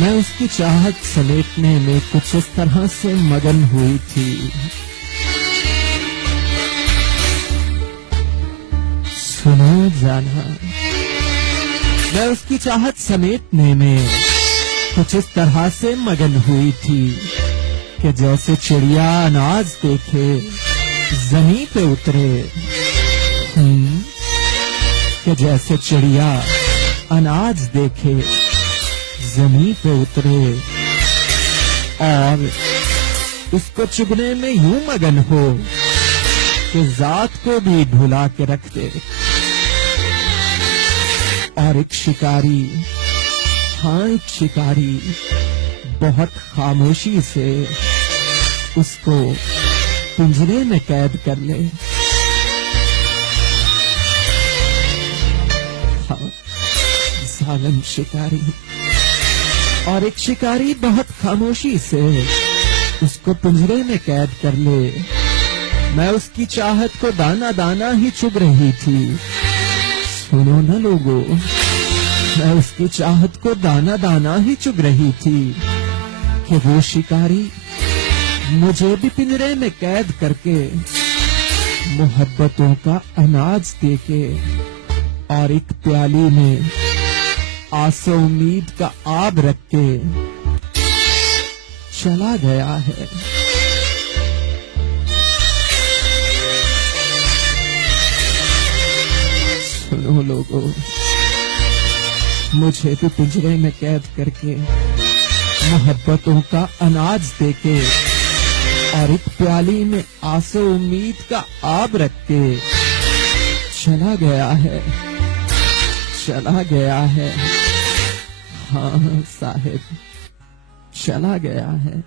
मैं उसकी चाहत समेटने में कुछ इस तरह से मगन हुई थी। सुनो जाना, मैं उसकी चाहत समेटने में कुछ इस तरह से मगन हुई थी कि जैसे चिड़िया अनाज देखे जमीन पे उतरे। कि जैसे चिड़िया अनाज देखे जमीन पे उतरे और उसको चुगने में यूं मगन हो कि जात को भी ढुला के रख दे। और एक शिकारी, हाँ एक शिकारी बहुत खामोशी से उसको पिंजरे में कैद कर ले। हाँ, जालिम शिकारी। और एक शिकारी बहुत खामोशी से उसको पिंजरे में कैद कर ले। मैं उसकी चाहत को दाना दाना ही चुग रही थी। सुनो न लोगों, मैं उसकी चाहत को दाना दाना ही चुग रही थी कि वो शिकारी मुझे भी पिंजरे में कैद करके मोहब्बतों का अनाज देके और एक प्याली में आसो उम्मीद का आब रख के चला गया है। सुनो लोगों, मुझे भी पिंजरे में कैद करके मोहब्बतों का अनाज देके और एक प्याली में आसो उम्मीद का आब रख के चला गया है, चला गया है। हाँ साहिब, चला गया है।